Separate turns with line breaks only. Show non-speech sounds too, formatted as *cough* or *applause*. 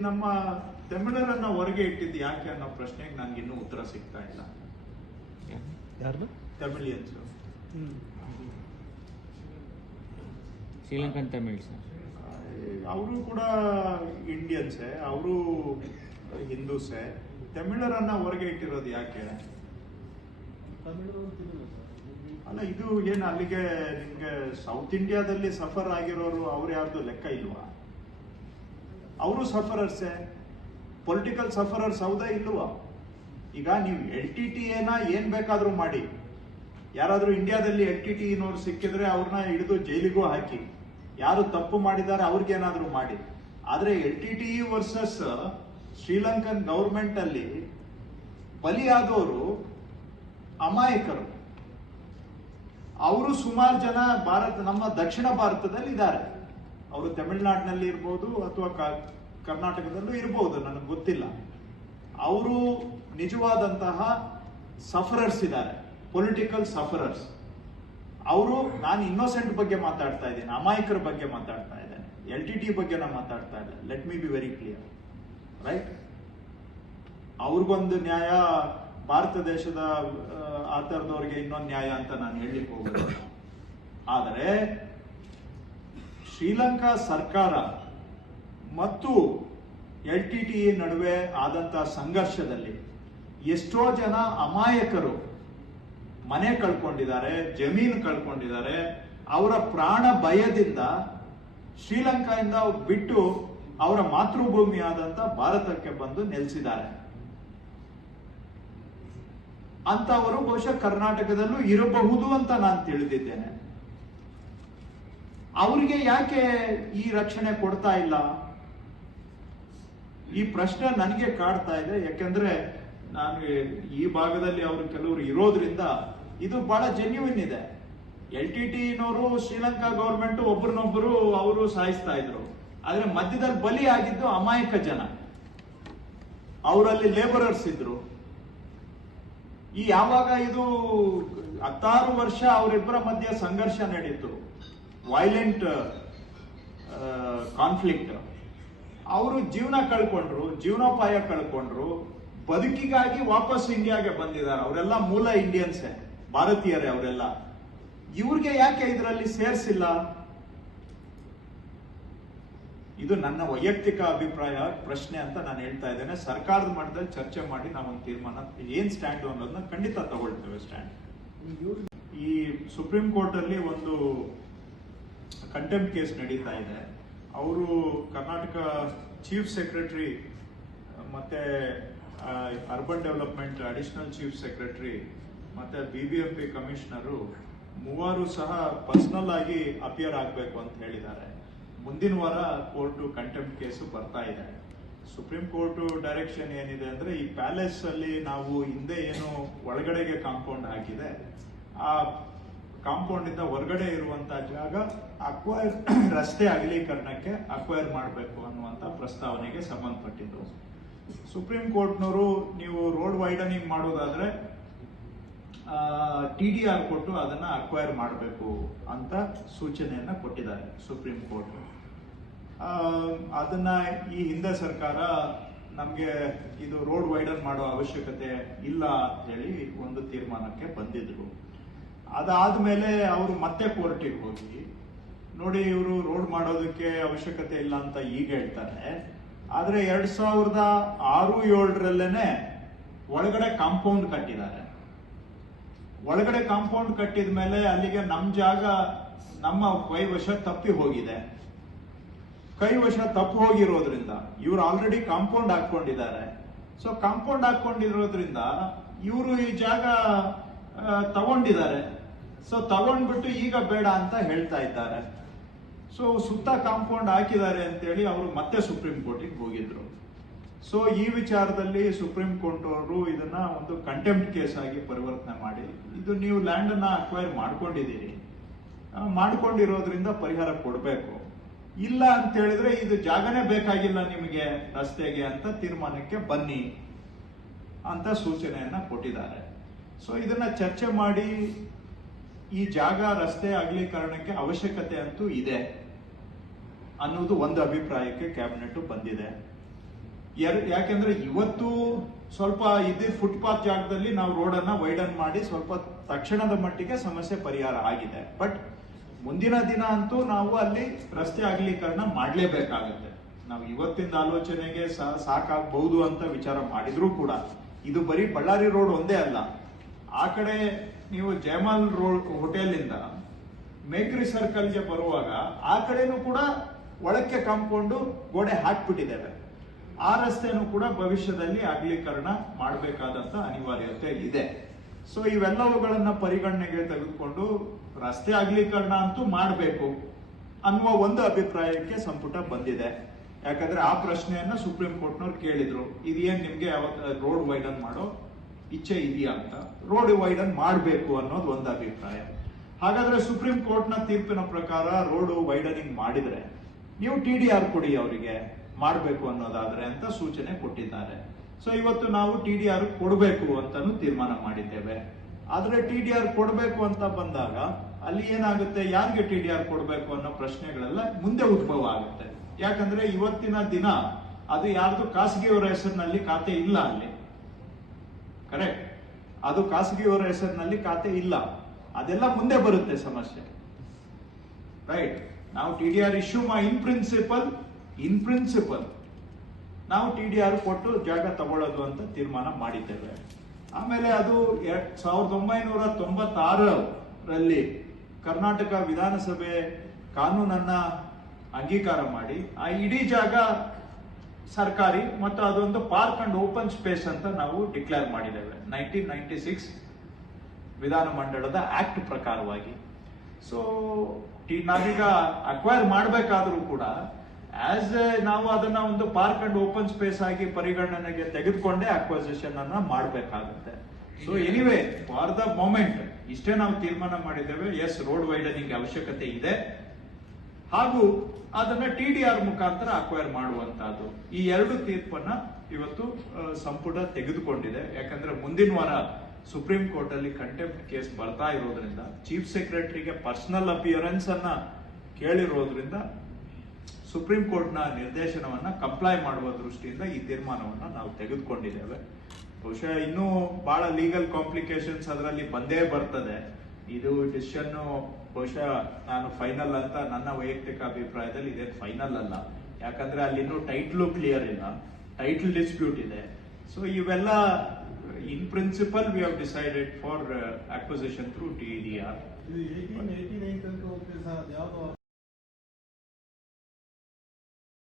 ನಮ್ಮ ತಮಿಳರನ್ನ ಹೊರಗೆ ಇಟ್ಟಿದ್ದು ಯಾಕೆ ಅನ್ನೋ ಪ್ರಶ್ನೆಗೆ ನನಗೆ ಇನ್ನೂ ಉತ್ತರ ಸಿಗ್ತಾ ಇಲ್ಲ.
ಯಾರು
ತಮಿಳಿಯನ್ಸ್
ಶ್ರೀಲಂಕನ್ ತಮಿಳ್ ಸರ್.
ಅವರು ಕೂಡ ಇಂಡಿಯನ್ಸೇ ಅವರು ಹಿಂದೂಸೇ. ತಮಿಳರನ್ನ ಹೊರಗೆ ಇಟ್ಟಿರೋದು ಯಾಕೆ? ಅಲ್ಲ ಇದು ಏನು ಅಲ್ಲಿಗೆ ನಿಮಗೆ ಸೌತ್ ಇಂಡಿಯಾದಲ್ಲಿ ಸಫರ್ ಆಗಿರೋರು ಅವ್ರು ಯಾರ್ದು ಲೆಕ್ಕ ಇಲ್ವಾ? ಅವರು ಸಫರರ್ಸೇ? ಪೊಲಿಟಿಕಲ್ ಸಫರರ್ಸ್ ಹೌದಾ ಇಲ್ವಾ ಈಗ ನೀವು ಎಲ್ ಟಿ ಟಿ ಎನ ಏನ್ ಬೇಕಾದ್ರೂ ಮಾಡಿ. ಯಾರಾದರೂ ಇಂಡಿಯಾದಲ್ಲಿ ಎಲ್ ಟಿ ಟಿ ಸಿಕ್ಕಿದ್ರೆ ಅವ್ರನ್ನ ಹಿಡಿದು ಜೈಲಿಗೂ ಹಾಕಿ. ಯಾರು ತಪ್ಪು ಮಾಡಿದ್ದಾರೆ ಅವ್ರಿಗೇನಾದರೂ ಮಾಡಿ. ಆದರೆ L T T versus Sri Lankan government ಅಲ್ಲಿ ಬಲಿಯಾದವರು ಅಮಾಯಕರು. ಅವರು ಸುಮಾರು ಜನ ಭಾರತ, ನಮ್ಮ ದಕ್ಷಿಣ ಭಾರತದಲ್ಲಿ ಇದ್ದಾರೆ ಅವರು ತಮಿಳ್ನಾಡಿನಲ್ಲಿ ಇರ್ಬೋದು ಅಥವಾ ಕರ್ನಾಟಕದಲ್ಲೂ ಇರ್ಬೋದು ನನಗೆ ಗೊತ್ತಿಲ್ಲ. ಅವರು ನಿಜವಾದಂತಹ ಸಫರರ್ಸ್ ಇದ್ದಾರೆ ಪೊಲಿಟಿಕಲ್ ಸಫರರ್ಸ್ ಅವರು ನಾನು ಇನ್ನೋಸೆಂಟ್ ಬಗ್ಗೆ ಮಾತಾಡ್ತಾ ಇದ್ದೇನೆ ಅಮಾಯಕರ ಬಗ್ಗೆ ಮಾತಾಡ್ತಾ ಇದ್ದೇನೆ ಎಲ್ ಟಿ ಟಿ ಬಗ್ಗೆ ನಾನು ಮಾತಾಡ್ತಾ ಇಲ್ಲ let me be very clear right ಅವ್ರಿಗೊಂದು ನ್ಯಾಯ ಭಾರತ ದೇಶದ ಆ, ಥರದವ್ರಿಗೆ ಇನ್ನೊಂದು ನ್ಯಾಯ ಅಂತ ನಾನು ಹೇಳಲಿಕ್ಕೆ ಹೋಗೋದಿಲ್ಲ. ಆದರೆ ಶ್ರೀಲಂಕಾ ಸರ್ಕಾರ ಮತ್ತು ಎಲ್ ಟಿ ಟಿ ನಡುವೆ ಆದಂತಹ ಸಂಘರ್ಷದಲ್ಲಿ ಎಷ್ಟೋ ಜನ ಅಮಾಯಕರು ಮನೆ ಕಳ್ಕೊಂಡಿದ್ದಾರೆ, ಜಮೀನು ಕಳ್ಕೊಂಡಿದ್ದಾರೆ, ಅವರ ಪ್ರಾಣ ಭಯದಿಂದ ಶ್ರೀಲಂಕಾದಿಂದ ಬಿಟ್ಟು ಅವರ ಮಾತೃಭೂಮಿ ಆದಂತ ಭಾರತಕ್ಕೆ ಬಂದು ನೆಲೆಸಿದ್ದಾರೆ. ಅಂತವರು ಬಹುಶಃ ಕರ್ನಾಟಕದಲ್ಲೂ ಇರಬಹುದು ಅಂತ ನಾನು ತಿಳಿದಿದ್ದೇನೆ. ಅವರಿಗೆ ಯಾಕೆ ಈ ರಕ್ಷಣೆ ಕೊಡ್ತಾ ಇಲ್ಲ? ಈ ಪ್ರಶ್ನೆ ನನಗೆ ಕಾಡ್ತಾ ಇದೆ, ಯಾಕೆಂದ್ರೆ ನಾನು ಈ ಭಾಗದಲ್ಲಿ ಅವರು ಕೆಲವರು ಇರೋದ್ರಿಂದ ಇದು ಬಹಳ ಜೆನ್ಯೂನ್ ಇದೆ. ಎಲ್ ಟಿ ಟಿನವರು ಶ್ರೀಲಂಕಾ ಗೌರ್ಮೆಂಟ್ ಒಬ್ರನ್ನೊಬ್ರು ಅವರು ಸಾಯಿಸ್ತಾ ಇದ್ರು. ಆದ್ರೆ ಮಧ್ಯದಲ್ಲಿ ಬಲಿ ಆಗಿದ್ದು ಅಮಾಯಕ ಜನ. ಅವರಲ್ಲಿ ಲೇಬರರ್ಸ್ ಇದ್ರು. ಈ ಯಾವಾಗ ಇದು ಹತ್ತಾರು ವರ್ಷ ಅವರಿಬ್ಬರ ಮಧ್ಯೆ ಸಂಘರ್ಷ ನಡೀತು. ವೈಲೆಂಟ್ ಕಾನ್ಫ್ಲಿಕ್ಟ್ ಅವರು ಜೀವನ ಕಳ್ಕೊಂಡ್ರು, ಜೀವನೋಪಾಯ ಕಳ್ಕೊಂಡ್ರು, ಬದುಕಿಗಾಗಿ ವಾಪಸ್ ಇಂಡಿಯಾಗೆ ಬಂದಿದ್ದಾರೆ. ಅವರೆಲ್ಲ ಮೂಲ ಇಂಡಿಯನ್ಸೇ, ಭಾರತೀಯರೇ ಅವರೆಲ್ಲ. ಇವ್ರಿಗೆ ಯಾಕೆ ಇದರಲ್ಲಿ ಸೇರಿಸಿಲ್ಲ? ಇದು ನನ್ನ ವೈಯಕ್ತಿಕ ಅಭಿಪ್ರಾಯ, ಪ್ರಶ್ನೆ ಅಂತ ನಾನು ಹೇಳ್ತಾ ಇದ್ದೇನೆ. ಸರ್ಕಾರದ ಮಟ್ಟದಲ್ಲಿ ಚರ್ಚೆ ಮಾಡಿ ನಾವೊಂದು ತೀರ್ಮಾನ, ಏನ್ ಸ್ಟ್ಯಾಂಡ್ ಅನ್ನೋದನ್ನ ಖಂಡಿತ ತಗೊಳ್ತೇವೆ ಸ್ಟ್ಯಾಂಡ್ ಈ ಸುಪ್ರೀಂ ಕೋರ್ಟ್ ಅಲ್ಲಿ ಒಂದು ಕಂಟೆಂಪ್ಟ್ ಕೇಸ್ ನಡೀತಾ ಇದೆ. ಅವರು ಕರ್ನಾಟಕ ಚೀಫ್ ಸೆಕ್ರೆಟರಿ ಮತ್ತೆ urban development additional chief secretary ಮತ್ತೆ B B M P commissioner ಮೂವರು ಸಹ ಪರ್ಸನಲ್ ಆಗಿ ಅಪಿಯರ್ ಆಗಬೇಕು ಅಂತ ಹೇಳಿದ್ದಾರೆ. ಮುಂದಿನ ವಾರ ಕೋರ್ಟು ಕಂಟೆಂಪ್ಟ್ ಕೇಸು ಬರ್ತಾ ಇದೆ. ಸುಪ್ರೀಂ ಕೋರ್ಟ್ ಡೈರೆಕ್ಷನ್ ಏನಿದೆ ಅಂದ್ರೆ, ಈ ಪ್ಯಾಲೇಸ್ ಅಲ್ಲಿ ನಾವು ಹಿಂದೆ ಏನು ಒಳಗಡೆಗೆ ಕಾಂಪೌಂಡ್ ಹಾಕಿದೆ ಆ ಕಾಂಪೌಂಡ್ ಇಂದ ಹೊರಗಡೆ ಇರುವಂತಹ ಜಾಗ ಅಕ್ವೈರ್ *clears throat* ರಸ್ತೆ ಅಗಲೀಕರಣಕ್ಕೆ ಅಕ್ವೈರ್ ಮಾಡಬೇಕು ಅನ್ನುವಂತ ಪ್ರಸ್ತಾವನೆಗೆ ಸಂಬಂಧಪಟ್ಟಿದ್ದು. ಸುಪ್ರೀಂ ಕೋರ್ಟ್ನವರು ನೀವು ರೋಡ್ ವೈಡನಿಂಗ್ ಮಾಡೋದಾದ್ರೆ ಟಿ ಡಿ ಆರ್ ಕೊಟ್ಟು ಅದನ್ನ ಅಕ್ವೈರ್ ಮಾಡಬೇಕು ಅಂತ ಸೂಚನೆಯನ್ನ ಕೊಟ್ಟಿದ್ದಾರೆ ಸುಪ್ರೀಂ ಕೋರ್ಟ್ ಅದನ್ನ ಈ ಹಿಂದೆ ಸರ್ಕಾರ ನಮಗೆ ಇದು ರೋಡ್ ವೈಡನ್ ಮಾಡೋ ಅವಶ್ಯಕತೆ ಇಲ್ಲ ಅಂತ ಹೇಳಿ ಒಂದು ತೀರ್ಮಾನಕ್ಕೆ ಬಂದಿದ್ರು. ಅದಾದ್ಮೇಲೆ ಅವರು ಮತ್ತೆ ಕೋರ್ಟಿಗೆ ಹೋಗಿ, ನೋಡಿ ಇವರು ರೋಡ್ ಮಾಡೋದಕ್ಕೆ ಅವಶ್ಯಕತೆ ಇಲ್ಲ ಅಂತ ಈಗ ಹೇಳ್ತಾರೆ. ಆದ್ರೆ ಎರಡ್ ಸಾವಿರದ ಆರು, ಏಳರಲ್ಲೇನೆ ಒಳಗಡೆ ಕಾಂಪೌಂಡ್ ಕಟ್ಟಿದ್ದಾರೆ. ಒಳಗಡೆ ಕಾಂಪೌಂಡ್ ಕಟ್ಟಿದ ಮೇಲೆ ಅಲ್ಲಿಗೆ ನಮ್ಮ ಜಾಗ, ನಮ್ಮ ಕೈವಶ ತಪ್ಪಿ ಹೋಗಿದೆ. ಕೈವಶ ತಪ್ಪು ಹೋಗಿರೋದ್ರಿಂದ ಇವರು ಆಲ್ರೆಡಿ ಕಾಂಪೌಂಡ್ ಹಾಕೊಂಡಿದ್ದಾರೆ ಸೊ ಕಾಂಪೌಂಡ್ ಹಾಕೊಂಡಿರೋದ್ರಿಂದ ಇವರು ಈ ಜಾಗ ತಗೊಂಡಿದ್ದಾರೆ. ಸೊ ತಗೊಂಡ್ಬಿಟ್ಟು ಈಗ ಬೇಡ ಅಂತ ಹೇಳ್ತಾ ಇದ್ದಾರೆ. ಸೊ ಸುತ್ತ ಕಾಂಪೌಂಡ್ ಹಾಕಿದ್ದಾರೆ ಅಂತೇಳಿ ಅವರು ಮತ್ತೆ ಸುಪ್ರೀಂ ಕೋರ್ಟಿಗೆ ಹೋಗಿದ್ರು. ಸೊ ಈ ವಿಚಾರದಲ್ಲಿ ಸುಪ್ರೀಂ ಕೋರ್ಟ್ ಅವರು ಇದನ್ನ ಒಂದು ಕಂಟೆಂಪ್ಟ್ ಕೇಸ್ ಆಗಿ ಪರಿವರ್ತನೆ ಮಾಡಿ, ಇದು ನೀವು ಲ್ಯಾಂಡ್ ಅನ್ನ ಅಕ್ವೈರ್ ಮಾಡ್ಕೊಂಡಿದ್ದೀರಿ ಮಾಡ್ಕೊಂಡಿರೋದ್ರಿಂದ ಪರಿಹಾರ ಕೊಡಬೇಕು. ಇಲ್ಲ ಅಂತ ಹೇಳಿದ್ರೆ ಇದು ಜಾಗನೇ ಬೇಕಾಗಿಲ್ಲ ನಿಮಗೆ ರಸ್ತೆಗೆ ಅಂತ ತೀರ್ಮಾನಕ್ಕೆ ಬನ್ನಿ ಅಂತ ಸೂಚನೆಯನ್ನ ಕೊಟ್ಟಿದ್ದಾರೆ. ಸೊ ಇದನ್ನ ಚರ್ಚೆ ಮಾಡಿ ಈ ಜಾಗ ರಸ್ತೆ ಅಗಲೀಕರಣಕ್ಕೆ ಅವಶ್ಯಕತೆ ಅಂತೂ ಇದೆ ಅನ್ನೋದು ಒಂದು ಅಭಿಪ್ರಾಯಕ್ಕೆ ಕ್ಯಾಬಿನೆಟ್ ಬಂದಿದೆ. ಯಾಕೆಂದ್ರೆ ಇವತ್ತು ಸ್ವಲ್ಪ ಇದ್ದ ಫುಟ್ಪಾತ್ ಜಾಗದಲ್ಲಿ ನಾವು ರೋಡನ್ನು ವೈಡನ್ ಮಾಡಿ ಸ್ವಲ್ಪ ತಕ್ಷಣದ ಮಟ್ಟಿಗೆ ಸಮಸ್ಯೆ ಪರಿಹಾರ ಆಗಿದೆ. ಬಟ್ ಮುಂದಿನ ದಿನ ಅಂತೂ ನಾವು ಅಲ್ಲಿ ರಸ್ತೆ ಅಗಲೀಕರಣ ಮಾಡಲೇಬೇಕಾಗುತ್ತೆ. ನಾವು ಇವತ್ತಿನ ಆಲೋಚನೆಗೆ ಸಾಕಾಗಬಹುದು ಅಂತ ವಿಚಾರ ಮಾಡಿದ್ರು ಕೂಡ ಇದು ಬರೀ ಬಳ್ಳಾರಿ ರೋಡ್ ಒಂದೇ ಅಲ್ಲ. ಆ ಕಡೆ ನೀವು ಜಯಮಾಲ್ ರೋಡ್ ಹೋಟೆಲಿಂದ ಮೇಕ್ರಿ ಸರ್ಕಲ್ಗೆ ಬರುವಾಗ ಆ ಕಡೆನೂ ಕೂಡ ಒಳಕ್ಕೆ ಕಾಂಪೌಂಡ್ ಗೋಡೆ ಹಾಕ್ಬಿಟ್ಟಿದ್ದೇವೆ. ಆ ರಸ್ತೆನೂ ಕೂಡ ಭವಿಷ್ಯದಲ್ಲಿ ಅಗಲೀಕರಣ ಮಾಡಬೇಕಾದಂತ ಅನಿವಾರ್ಯತೆ ಇದೆ. ಸೊ ಇವೆಲ್ಲವುಗಳನ್ನು ಪರಿಗಣನೆಗೆ ತೆಗೆದುಕೊಂಡು ರಸ್ತೆ ಅಗಲೀಕರಣ ಅಂತೂ ಮಾಡಬೇಕು ಅನ್ನುವ ಒಂದು ಅಭಿಪ್ರಾಯಕ್ಕೆ ಸಂಪುಟ ಬಂದಿದೆ. ಯಾಕಂದ್ರೆ ಆ ಪ್ರಶ್ನೆಯನ್ನ ಸುಪ್ರೀಂ ಕೋರ್ಟ್ನವ್ರು ಕೇಳಿದ್ರು. ಇದೇನ್ ನಿಮಗೆ ರೋಡ್ ವೈಡನ್ ಮಾಡೋ ಇಚ್ಛೆ ಇದೆಯಾ ಅಂತ. ರೋಡ್ ವೈಡನ್ ಮಾಡಬೇಕು ಅನ್ನೋದು ಒಂದು ಅಭಿಪ್ರಾಯ. ಹಾಗಾದ್ರೆ ಸುಪ್ರೀಂ ಕೋರ್ಟ್ನ ತೀರ್ಪಿನ ಪ್ರಕಾರ ರೋಡ್ ವೈಡನಿಂಗ್ ಮಾಡಿದ್ರೆ ನೀವು ಟಿ ಡಿ ಆರ್ ಕೊಡಿ ಅವರಿಗೆ, ಮಾಡಬೇಕು ಅನ್ನೋದಾದ್ರೆ ಅಂತ ಸೂಚನೆ ಕೊಟ್ಟಿದ್ದಾರೆ. ಸೊ ಇವತ್ತು ನಾವು ಟಿ ಡಿ ಆರ್ ಕೊಡಬೇಕು ಅಂತಾನು ತೀರ್ಮಾನ ಮಾಡಿದ್ದೇವೆ. ಆದ್ರೆ ಟಿ ಡಿ ಆರ್ ಕೊಡಬೇಕು ಅಂತ ಬಂದಾಗ ಅಲ್ಲಿ ಏನಾಗುತ್ತೆ, ಯಾರಿಗೆ ಟಿ ಡಿ ಆರ್ ಕೊಡಬೇಕು ಅನ್ನೋ ಪ್ರಶ್ನೆಗಳೆಲ್ಲ ಮುಂದೆ ಉದ್ಭವ ಆಗುತ್ತೆ. ಯಾಕಂದ್ರೆ ಇವತ್ತಿನ ದಿನ ಅದು ಯಾರ್ದು ಖಾಸಗಿಯವರ ಹೆಸರಿನಲ್ಲಿ ಖಾತೆ ಇಲ್ಲ ಅಲ್ಲಿ. ಕರೆಕ್ಟ್ ಅದು ಖಾಸಗಿಯವರ ಹೆಸರಿನಲ್ಲಿ ಖಾತೆ ಇಲ್ಲ. ಅದೆಲ್ಲ ಮುಂದೆ ಬರುತ್ತೆ ಸಮಸ್ಯೆ. ರೈಟ್ ನಾವು ಟಿ ಡಿ ಆರ್ ಇಶ್ಯೂ ಮಾ ಇನ್ ಪ್ರಿನ್ಸಿಪಲ್ ಇನ್ ಪ್ರಿನ್ಸಿಪಲ್ ನಾವು ಟಿ ಡಿ ಆರ್ ಕೊಟ್ಟು ಜಾಗ ತಗೊಳ್ಳೋದು ಅಂತ ತೀರ್ಮಾನ ಮಾಡಿದ್ದೇವೆ. ಆಮೇಲೆ ಅದು ಸಾವಿರದ ಒಂಬೈನೂರ ತೊಂಬತ್ತಾರರಲ್ಲಿ ಕರ್ನಾಟಕ ವಿಧಾನಸಭೆ ಕಾನೂನನ್ನ ಅಂಗೀಕಾರ ಮಾಡಿ, ಆ ಇಡೀ ಜಾಗ ಸರ್ಕಾರಿ ಮತ್ತು ಅದೊಂದು ಪಾರ್ಕ್ ಅಂಡ್ ಓಪನ್ ಸ್ಪೇಸ್ ಅಂತ ನಾವು ಡಿಕ್ಲೇರ್ ಮಾಡಿದ್ದೇವೆ. ನೈನ್ಟೀನ್ ನೈನ್ಟಿ ಸಿಕ್ಸ್ ವಿಧಾನಮಂಡಲದ ಆಕ್ಟ್ ಪ್ರಕಾರವಾಗಿ. ಸೊ ನಾವೀಗ ಅಕ್ವೈರ್ ಮಾಡಬೇಕಾದ್ರೂ ಕೂಡ ಆಸ್ ನಾವು ಅದನ್ನ ಒಂದು ಪಾರ್ಕ್ ಅಂಡ್ ಓಪನ್ ಸ್ಪೇಸ್ ಆಗಿ ಪರಿಗಣನೆಗೆ ತೆಗೆದುಕೊಂಡೇ ಅಕ್ವೈಸೇಷನ್ ಅನ್ನ ಮಾಡಬೇಕಾಗುತ್ತೆ. So anyway for the moment ಇಷ್ಟೇ ನಾವು ತೀರ್ಮಾನ ಮಾಡಿದ್ದೇವೆ. ಎಸ್ ರೋಡ್ ವೈಡನಿಂಗ್ ಅವಶ್ಯಕತೆ ಇದೆ. ಹಾಗೂ ಅದನ್ನ ಟಿ ಡಿ ಆರ್ ಮುಖಾಂತರ ಅಕ್ವೈರ್ ಮಾಡುವಂತಹದ್ದು. ಈ ಎರಡು ತೀರ್ಪನ್ನ ಇವತ್ತು ಸಂಪುಟ ತೆಗೆದುಕೊಂಡಿದೆ. ಯಾಕಂದ್ರೆ ಮುಂದಿನ ವಾರ ಸುಪ್ರೀಂ ಕೋರ್ಟ್ ಅಲ್ಲಿ ಕಂಟೆಂಪ್ಟ್ ಕೇಸ್ ಬರ್ತಾ ಇರೋದ್ರಿಂದ ಚೀಫ್ ಸೆಕ್ರೆಟರಿಗೆ ಪರ್ಸನಲ್ ಅಪಿಯರೆನ್ಸ್ ಅನ್ನ ಕೇಳಿರೋದ್ರಿಂದ ಸುಪ್ರೀಂ ಕೋರ್ಟ್ನ ನಿರ್ದೇಶನವನ್ನ ಕಂಪ್ಲೈ ಮಾಡುವ ದೃಷ್ಟಿಯಿಂದ ಈ ತೀರ್ಮಾನವನ್ನ ನಾವು ತೆಗೆದುಕೊಂಡಿದ್ದೇವೆ. ಬಹುಶಃ ಇನ್ನೂ ಬಹಳ ಲೀಗಲ್ ಕಾಂಪ್ಲಿಕೇಶನ್ಸ್ ಅದರಲ್ಲಿ ಬಂದೇ ಬರ್ತದೆ. ಇದು ಡಿಸಿಷನ್ ಬಹುಶಃ ನಾನು ಫೈನಲ್ ಅಂತ ನನ್ನ ವೈಯಕ್ತಿಕ ಅಭಿಪ್ರಾಯದಲ್ಲಿ ಇದೆ ಫೈನಲ್ ಅಲ್ಲ. ಯಾಕಂದ್ರೆ ಅಲ್ಲಿ ಇನ್ನೂ ಟೈಟ್ಲು ಕ್ಲಿಯರ್ ಇಲ್ಲ ಟೈಟ್ಲ್ ಡಿಸ್ಪ್ಯೂಟ್ ಇದೆ. ಸೊ ಇವೆಲ್ಲ in principle we have decided for acquisition through T D R